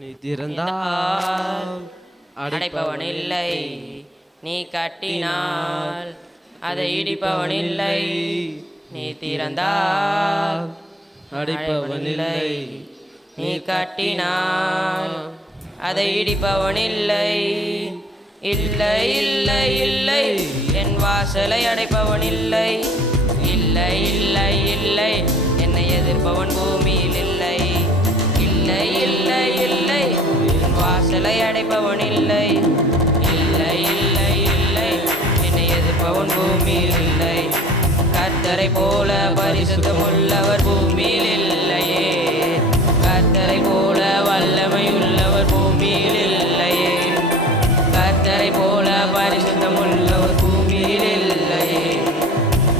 நீ திறந்தால் அடைப்பவன் இல்லை, நீ கட்டினால் அதை இடிப்பவன் இல்லை. நீ திறந்தால் அடைப்பவன் இல்லை, நீ கட்டினால் அதை இடிப்பவன் இல்லை. இல்லை இல்லை இல்லை, என் வாசலை அடைப்பவன் இல்லை. இல்லை இல்லை இல்லை, என்னை எதிர்ப்பவன் பூமியில் இல்லை. இல்லை இல்லை இல்லை, என் வாசலை அடைப்பவன் இல்லை. இல்லை இல்லை இல்லை, என்னை எதிர்ப்பவன் பூமியில் இல்லை. கர்த்தரை போல பரிசுத்தமுள்ளவர் பூமியில் இல்லையே. கர்த்தரை போல வல்லமை உள்ளவர் பூமியில் இல்லையே. கர்த்தரை போல பரிசுத்தமுள்ளவர் பூமியில் இல்லையே.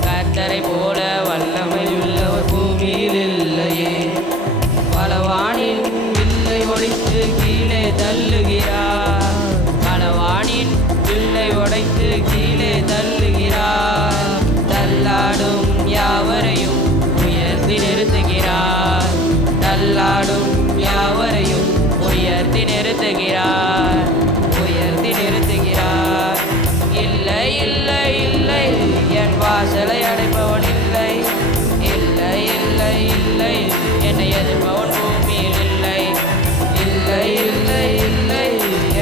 கர்த்தரை போல வல்லமை உள்ளவர் பூமியில் இல்லையே. பலவானின் வில்லை ஒடித்து கீழே தள்ளுகிறார். பலவானின் வில்லை உடைத்து கீழே தள்ளுகிறார். தள்ளாடும் யாவரையும் உயர்த்தி நிறுத்துகிறார். தள்ளாடும் யாவரையும் உயர்த்தி நிறுத்துகிறார். உயர்த்தி நிறுத்துகிறார். இல்லை இல்லை இல்லை, என் வாசலை அடைப்பவன் இல்லை. இல்லை இல்லை இல்லை, என்னை எதிர்ப்பவன் பூமியில் இல்லை. இல்லை இல்லை இல்லை,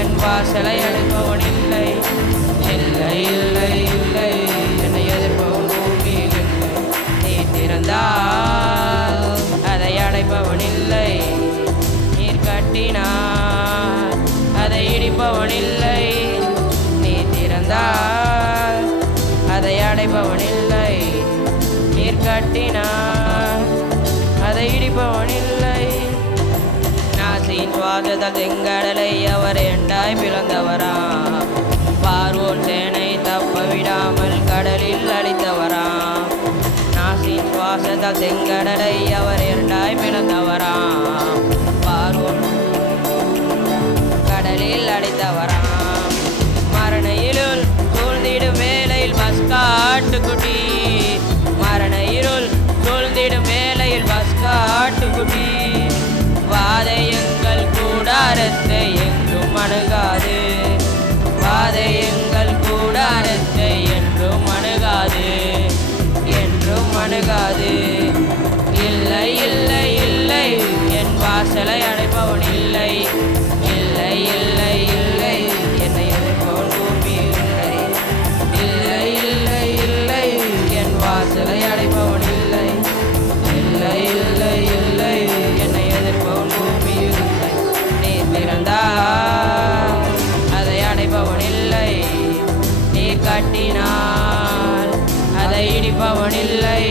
என் வாசலை அடைப்பவன் இல்லை. இல்லை இல்லை இல்லை, என்னை எதிர்ப்பவன் பூமியில் இல்லை. நீ திறந்தால் அதை அடைப்பவன் இல்லை. நீர் கட்டினார் அதை இடிப்பவன் இல்லை. நீ திறந்தால் அதை அடைப்பவன் இல்லை. நீர் கட்டினார் அதை இடிப்பவன் இல்லை. நாசின் சுவாசத்தால் செங்கடலை அவர் எண்டாய் பிளந்தவராம். பார்வோன் சேனை தப்ப விடாமல் கடலில் அழித்தவராம். நாசின் சுவாசத்தால் செங்கடலை அவர் இரண்டாய் பிளந்தவராம். பார்வோன் கடலில் அடித்தவராம். மரண இருள் சூழ்ந்திடும் வேளையில் பஸ்காட்டுக்குட்டி. மரண இருள் சூழ்ந்திடும் வேளையில் பஸ்காட்டுக்குட்டி. வாதை எங்கள் கூடாரத்தை எங்கும் அணுகாது. வாதை எங்கள் கூடாரத்தை என்றும் அணுகாது. என்றும் அணுகாது. இல்லை இல்லை இல்லை, என் வாசலை அடைப்பவன் இல்லை. இல்லை இல்லை இல்லை, என்னை எதிர்ப்பவன் பூமியில் இல்லை. இல்லை இல்லை இல்லை, என் வாசலை அடைப்பவன் இல்லை. இல்லை இல்லை இல்லை, என்னை எதிர்ப்பவன் பூமியில் இல்லை. நீ திறந்தால் அதை அடைப்பவன் இல்லை. நீ கட்டினால் அதை இடிப்பவன் இல்லை.